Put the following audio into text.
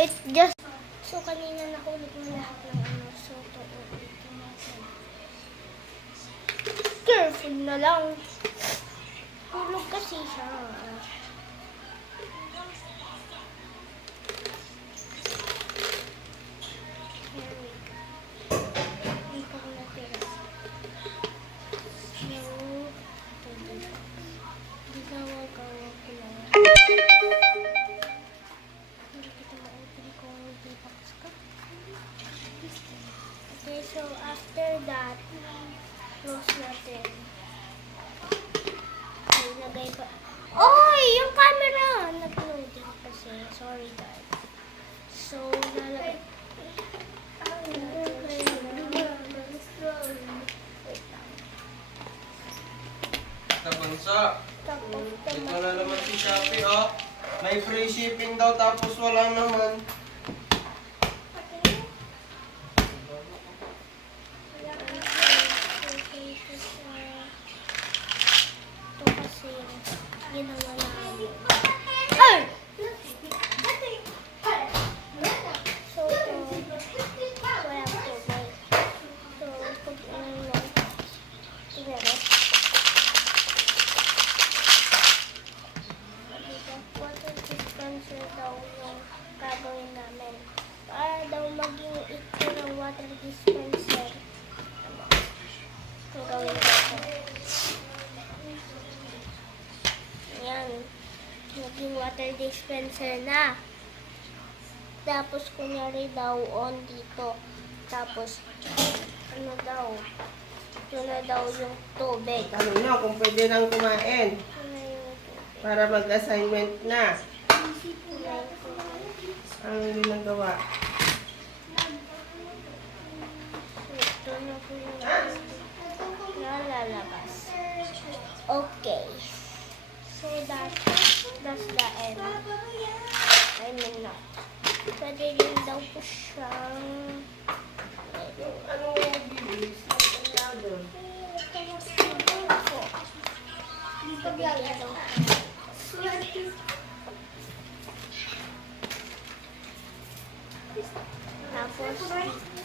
Wait, just... So, kanina nahulog mo lahat ng ano. So, ito ulitin natin. Careful na lang. Hulog kasi siya. Here we go. Hindi ko natira. So, ito dito. Ginawa-gawa ko lang. Hindi kita ma-open kung detox ka. Okay, so after that, close natin. Ilagay pa. Oy! Yung camera! Nag-loading kasi. Sorry guys. So, lalagay. Wait lang. Kabansa. Tapos, Ito na naman si Shopee, oh. May free shipping daw tapos wala naman. ito kasi ginawa namin. Ay! So, wala po guys. So, pag siguro. Water dispenser daw yung gagawin namin. Para daw maging ito ng water dispenser. Ang gawin ko. Yan. Naging water dispenser na. Tapos, kunyari daw on dito. Tapos, ano daw? Yun na daw yung tubig. Ano nyo, kung pwede nang kumain Ano na yung tubig? para mag-assignment na. Ano yung tubig? Ang hindi nagawa. Ito na po yung nalalabas. Okay. So that's the end. I mean not. Pwede rin daw po siyang